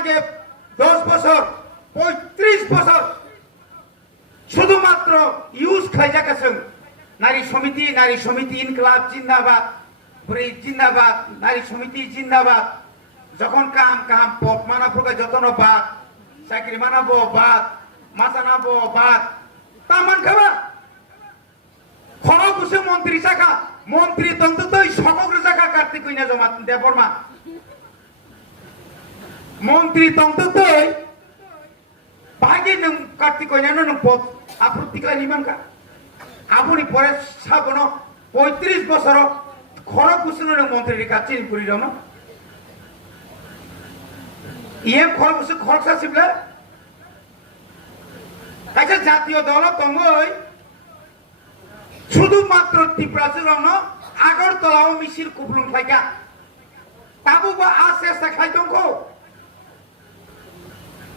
আগে 10 বছর 35 বছর শুধুমাত্র ইউজ খাইজাকাছেন নারী সমিতি ইনকলাব জিন্দাবাদ বুড়ি জিন্দাবাদ নারী সমিতি জিন্দাবাদ যখন কাম পথ মানাফোকে যতন বাদ চাকরি মানাবো বাদ মাসানাবো বাদ তামান খাবা খরচ বসে মন্ত্রী শাখা মন্ত্রী তন্ত্রই সমগ্র শাখা কার্তিক কইনা জমা দেববর্মা মন্ত্রী তন্ত্রই বাকি নং কার্তিক কইনা নং পথ আপত্তিকা নিমানকা আপনি পরে সাবন 35 বছর খরচ বসে নং মন্ত্রী কাছে পুরি দাও না ইয়ে খরচ বসে খরচ আসিবলে কাছে জাতীয় দল তঙ্গই শুধুমাত্র ত্রিপুরাজুরাवनो আগরতলাও মিছিল কুপলুং খাইকা তাবুবা চেষ্টা খাইতংখো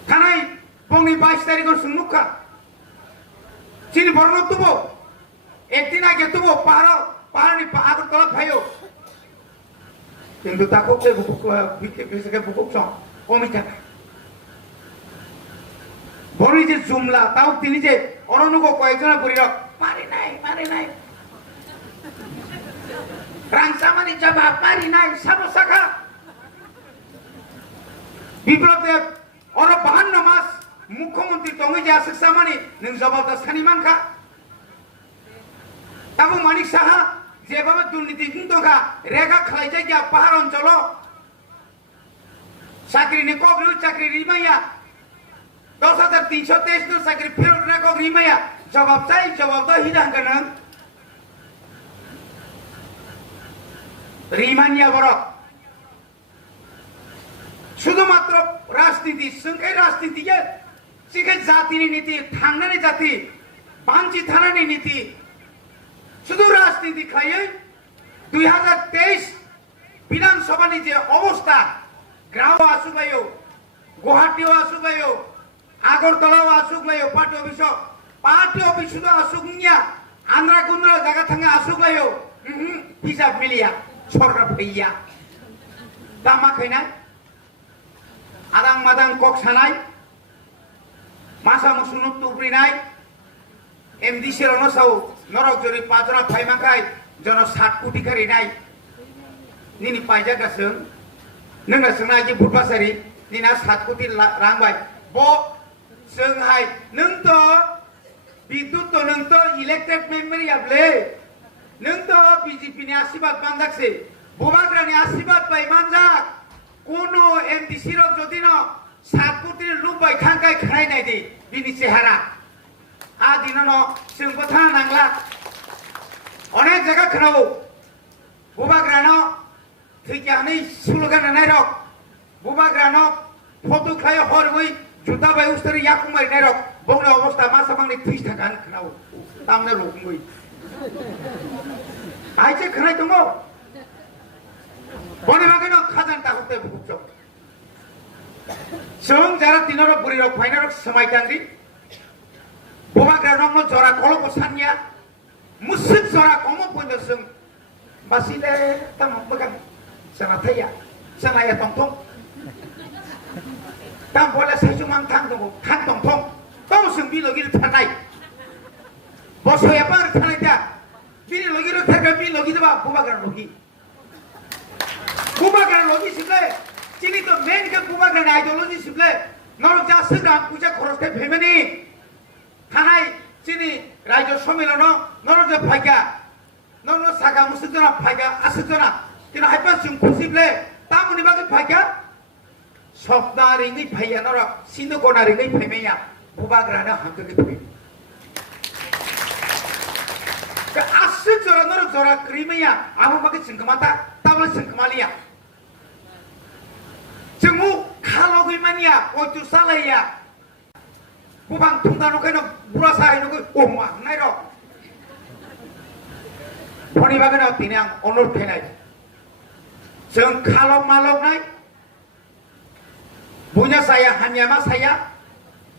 থানায় পংনি 22 তারিখের সুমুখা চিনি বর্ণ তুবো একদিন আগে তুবো পাহাড়ি আগরতলা খাইও কিন্তু তাকে বুকুক কমি থাকে বড় যে জুমলা তাও তিনি যে অরণ্যক কয়েকজনা করি পারি নাই রাংসামানি জবাব পারি নাই সাবসাখা বিপ্লব দেব অর 52 মাস মুখ্যমন্ত্রী তঙ্গি যে আসে সামানি নং জবাব দা সানি মানখা তাবু মানিক সাহা যেভাবে দুর্নীতি কিন্তু রেখা খালাই জায়গা পাহাড় অঞ্চল চাকরি কগ্রি চাকরি রিমাইয়া 10,323 চাকরি ফেরত রেখা রিমাইয়া জবাব চাই জবাব তো হিদাঙ্গন রিমানিয়া বড় শুধুমাত্র রাজনীতি সংখ্যা রাজনীতি শিখে জাতির নীতি থাংনানি জাতি বাঞ্চি থানানি নীতি শুধু রাজনীতি খাইয়ে 2023 বিধানসভানি যে অবস্থা গ্রাম আসুবায়ো গুয়াহাটিও আসুবায়ো আগরতলাও আসুবায়ো পার্টি অফিস শুধু আসুক নিয়া আন্দ্রা গুন্দ্রা জায়গা থাঙ্গে আসুবায়ো হিসাব মিলিয়া সরকার ফেইয়া দামা খাইনা আদাং মাদাং কক সানাই মাসা মুসুন তুপ্রিনাই এমডি সেরনো সাউ নরক জরি পাঁচনা ফাইমাখাই জন 60 কোটি খারি নাই নিনি পাইজা গাছন नोंना सोंना जे भुटबासारि निना 7 कोटी रांबाय ब जोंहाय नोंथ' बिद्युत नोंथ' इलेक्टेड मेम्बर याबले नोंथ' बीजेपी नि आशीर्वाद मानजाकसे बुबाग्रानि आशीर्वाद बाय मानजाक कोनो एमडीसी रक जदि न 7 कोटी लुबाय थांगाय खानाय नाय दि बिनि चेहारा आ दिन न जों कथा नांला अनेक जायगा खोनावो बुबाग्रानो थैजानै सुलगान नायरक बुबाग्रानो फटो खाय हरबै जुता बाय उस्तरी याकुमाय नायरक बंगला अवस्था मा साबांनि 30 थाखा खोनाव तामना लुमै आइजे खोनाय दङ बने बागैनो खाजान ताहते बुकजो जों जारा दिनर बुरिरक फाइनारक समायतांगि बुबाग्रानो जरा कलको सानिया मुसुक जरा कमो पइनो जों बासिले ताम बगान sana thaya sana ya tong tong tam bola sai chumang thang tong tong tong sing bi logi thanai boso ya par thanai ta bi logi ro thaga bi logi ba bubagar logi sible chini to main ka bubagar ideology sible nor ja sgram puja khoroste phemeni thanai chini rajyo সম্মেলন nor je phaiga nor saga musujona phaiga asujona কিন্তু hyper Singh খুশিবলে তামনি বাগে ফাইকা সপ্তাহে নই ফাইয়া নর সিনো কোনারে নই ফাইমেয়া বুবাগ্রানা হাঙ্গকে ফই কা আসে জরা নর জরা ক্রিমেয়া আমু বাগে সিংকমাতা তাবলে সিংকমালিয়া जोंमु खालगै मानिया अयतु सालाया बुबां थुंदानो केनो बुरा साहायनो ओ मा नायरो फनि बागेनो तिनि आं अनुरोध खालाय जों खालग मालग नाय बुइना साया हानिया मा साया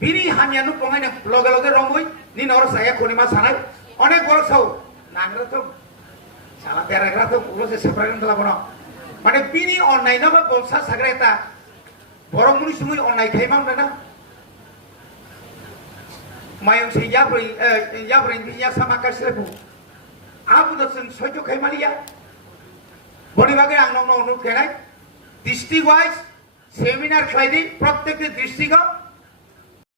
बिनि हानियानो पङायनो लगे लगे रंगै नि नर साया खनिमा सानाय अनेक गरक साव नांग्रा तो साला तेराग्रा तो उलसे सेपरेट खालामनो माने बिनि अननायनो बा बलसा साग्रेता borok muni sungui onai khaimang dana mayang se yabrin ya sama kaslebu abu da sung sojo khaimaliya boni bage ang nong nong kenai district wise seminar khlaidi প্রত্যেকটি ডিস্ট্রিক্ট